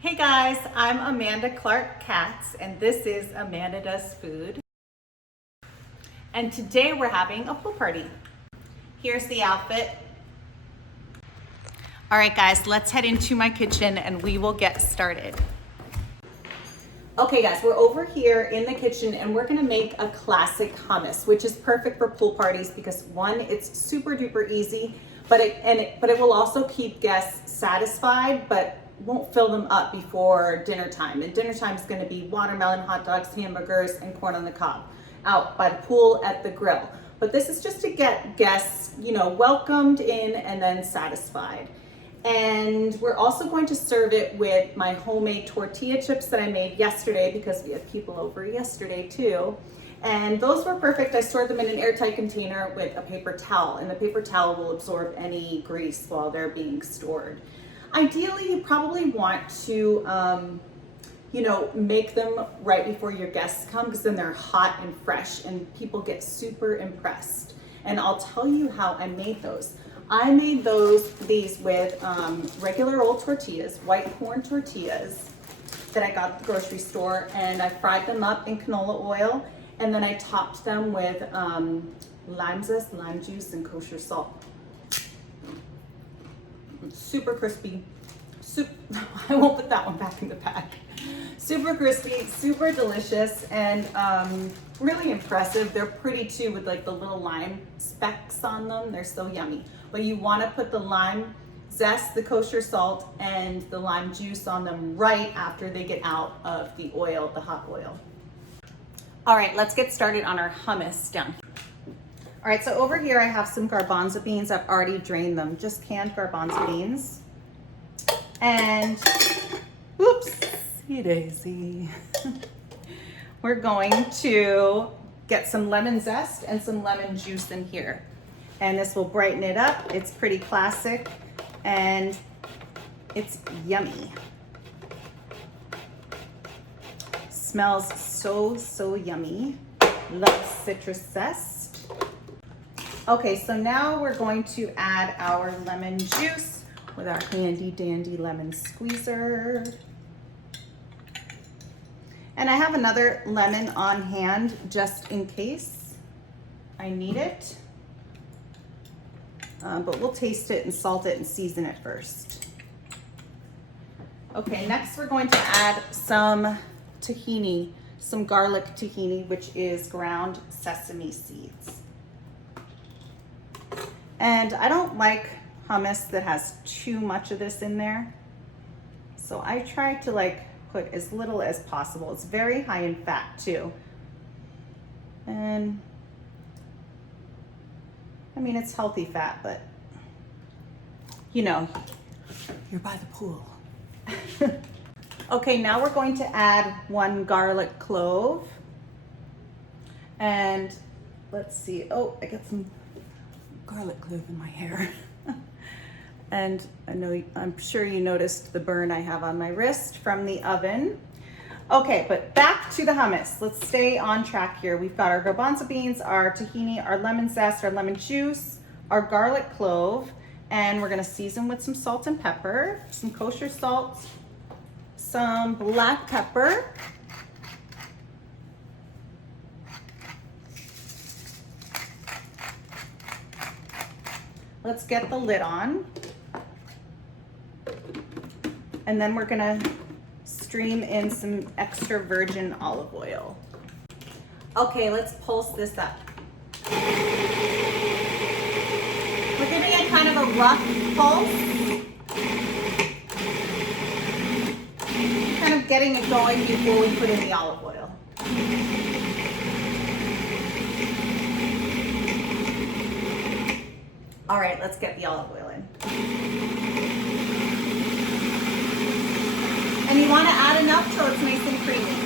Hey guys, I'm Amanda Clark Katz and this is Amanda Does Food. And today we're having a pool party. Here's the outfit. All right guys, let's head into my kitchen and we will get started. Okay guys, we're over here in the kitchen and we're gonna make a classic hummus, which is perfect for pool parties because one, it's super duper easy, but it will also keep guests satisfied, but won't fill them up before dinner time. And dinner time is going to be watermelon, hot dogs, hamburgers, and corn on the cob out by the pool at the grill. But this is just to get guests, welcomed in and then satisfied. And we're also going to serve it with my homemade tortilla chips that I made yesterday because we had people over yesterday too. And those were perfect. I stored them in an airtight container with a paper towel, and the paper towel will absorb any grease while they're being stored. Ideally, you probably want to, make them right before your guests come because then they're hot and fresh and people get super impressed. And I'll tell you how I made those. I made these with regular old tortillas, white corn tortillas that I got at the grocery store, and I fried them up in canola oil, and then I topped them with lime zest, lime juice, and kosher salt. Super crispy. I won't put that one back in the pack. Super crispy, super delicious, and really impressive. They're pretty too with like the little lime specks on them. They're so yummy. But you want to put the lime zest, the kosher salt, and the lime juice on them right after they get out of the oil, the hot oil. All right, let's get started on our hummus done. All right, so over here I have some garbanzo beans. I've already drained them, just canned garbanzo beans. And, whoopsie daisy. We're going to get some lemon zest and some lemon juice in here. And this will brighten it up. It's pretty classic and it's yummy. Smells so yummy. Love citrus zest. Okay, so now we're going to add our lemon juice with our handy dandy lemon squeezer. And I have another lemon on hand just in case I need it. But we'll taste it and salt it and season it first. Okay, next we're going to add some tahini, some garlic tahini, which is ground sesame seeds. And I don't like hummus that has too much of this in there. So I try to put as little as possible. It's very high in fat too. And I mean, it's healthy fat, but you're by the pool. Okay, now we're going to add one garlic clove. And let's see, I got some garlic clove in my hair. And I'm sure you noticed the burn I have on my wrist from the oven. Okay, but back to the hummus. Let's stay on track here. We've got our garbanzo beans, our tahini, our lemon zest, our lemon juice, our garlic clove, and we're gonna season with some salt and pepper, some kosher salt, some black pepper, let's get the lid on. And then we're gonna stream in some extra virgin olive oil. Okay, let's pulse this up. We're giving it kind of a rough pulse. Kind of getting it going before we put in the olive oil. All right, let's get the olive oil in. And you want to add enough till it's nice and creamy.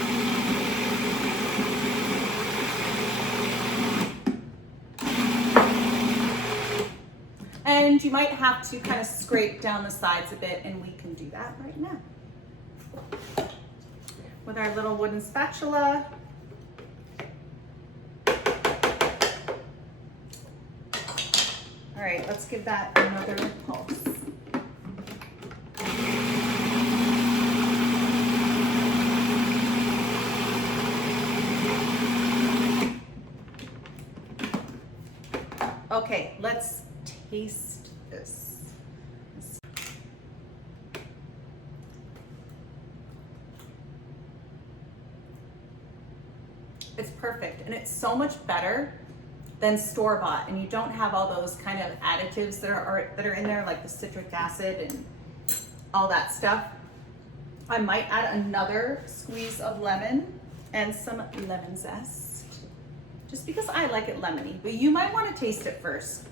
And you might have to kind of scrape down the sides a bit, and we can do that right now. With our little wooden spatula. All right, let's give that another pulse. taste this. It's perfect, and it's so much better than store-bought, and you don't have all those kind of additives that are in there, like the citric acid and all that stuff. I might add another squeeze of lemon and some lemon zest, just because I like it lemony, but you might want to taste it first.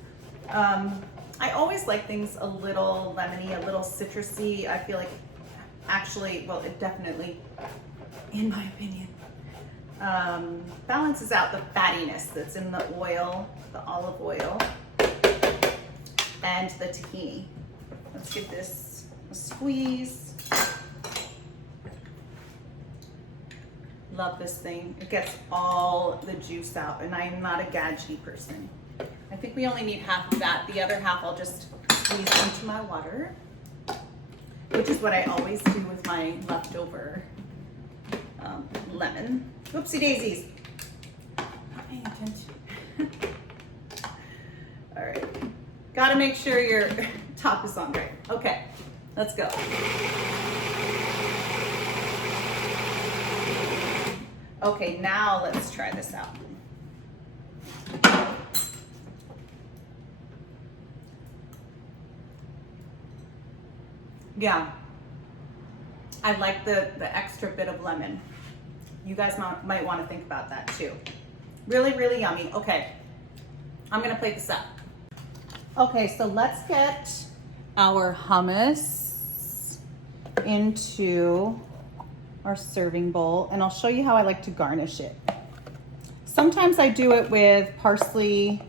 I always like things a little lemony, a little citrusy. I feel like actually, well, it definitely, in my opinion, balances out the fattiness that's in the oil, the olive oil, and the tahini. Let's give this a squeeze. Love this thing. It gets all the juice out, and I'm not a gadgety person. I think we only need half of that. The other half I'll just squeeze into my water, which is what I always do with my leftover lemon. Whoopsie daisies. Not paying attention. All right. Gotta make sure your top is on right. Okay, let's go. Okay, now let's try this out. Yeah, I like the extra bit of lemon. You guys might want to think about that too. Really, really yummy. Okay, I'm gonna plate this up. Okay, so let's get our hummus into our serving bowl, and I'll show you how I like to garnish it. Sometimes I do it with parsley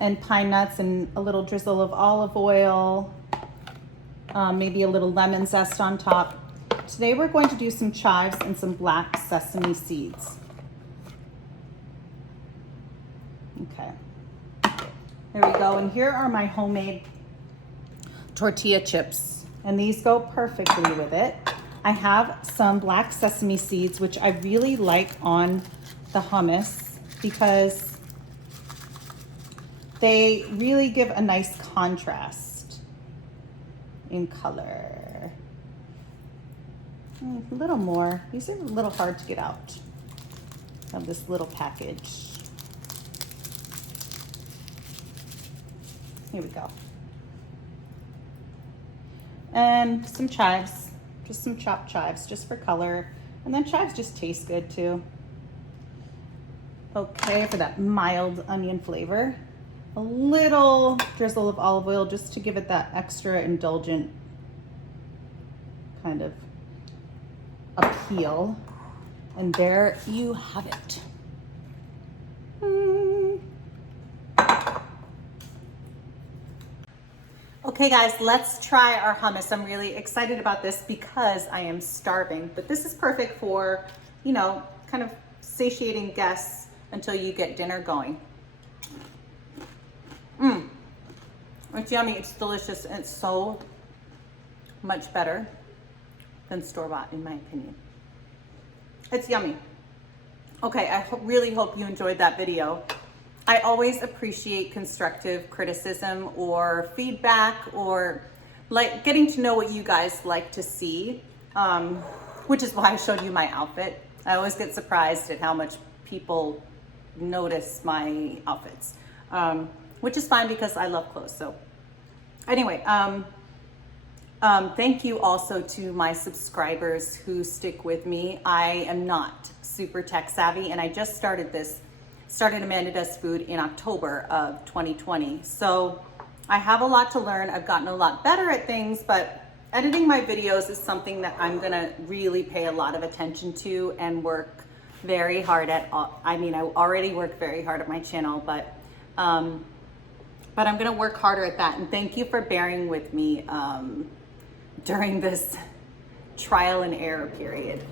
and pine nuts and a little drizzle of olive oil, maybe a little lemon zest on top. Today we're going to do some chives and some black sesame seeds. Okay, there we go. And here are my homemade tortilla chips, and these go perfectly with it. I have some black sesame seeds, which I really like on the hummus because they really give a nice contrast in color. A little more. These are a little hard to get out of this little package. Here we go. And some chives, just some chopped chives, just for color. And then chives just taste good too. Okay, for that mild onion flavor. A little drizzle of olive oil just to give it that extra indulgent kind of appeal. And there you have it. Okay guys, let's try our hummus. I'm really excited about this because I am starving, but this is perfect for, you know, kind of satiating guests until you get dinner going. It's yummy, it's delicious, and it's so much better than store-bought in my opinion. It's yummy. Okay, I really hope you enjoyed that video. I always appreciate constructive criticism or feedback, or like getting to know what you guys like to see, which is why I showed you my outfit. I always get surprised at how much people notice my outfits, which is fine because I love clothes. So anyway, thank you also to my subscribers who stick with me. I am not super tech savvy, and I just started Amanda Does Food in October of 2020. So I have a lot to learn. I've gotten a lot better at things, but editing my videos is something that I'm gonna really pay a lot of attention to and work very hard at. I mean, I already work very hard at my channel, but I'm gonna work harder at that. And thank you for bearing with me during this trial and error period.